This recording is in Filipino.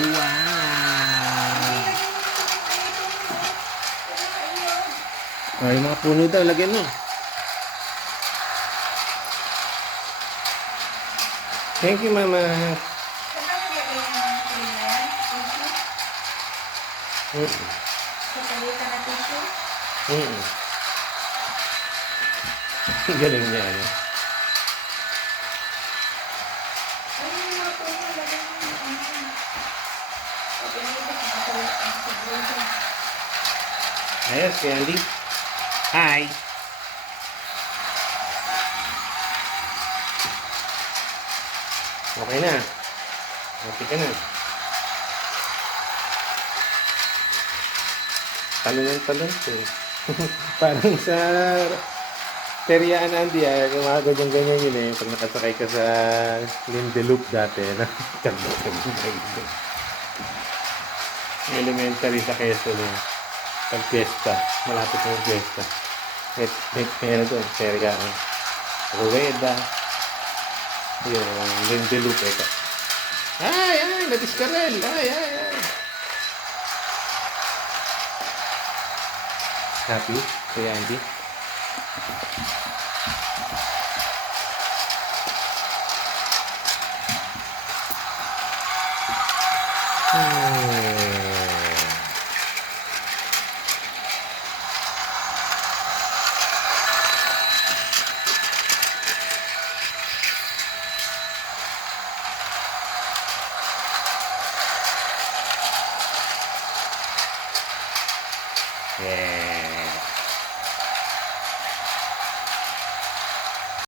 Wow! Ay, yung mga puno daw, lagyan mo. Thank you, Mama. Galing niya, ano? Ayos, Candy. Hi! Okay na. Okay ka na. Talon ko. Parang sa Teriaan Andy, mga ganyan-ganyan yun eh. Pag nakasakay ka sa Lindeloop dati, elementary sa Quezon eh. Pag fiesta, malapit ng fiesta. May ano doon, Teriaan. Rueda. Yung Lindeloop ito. Ay! Nadiskarel! Ay! Happy? Kuya Andy?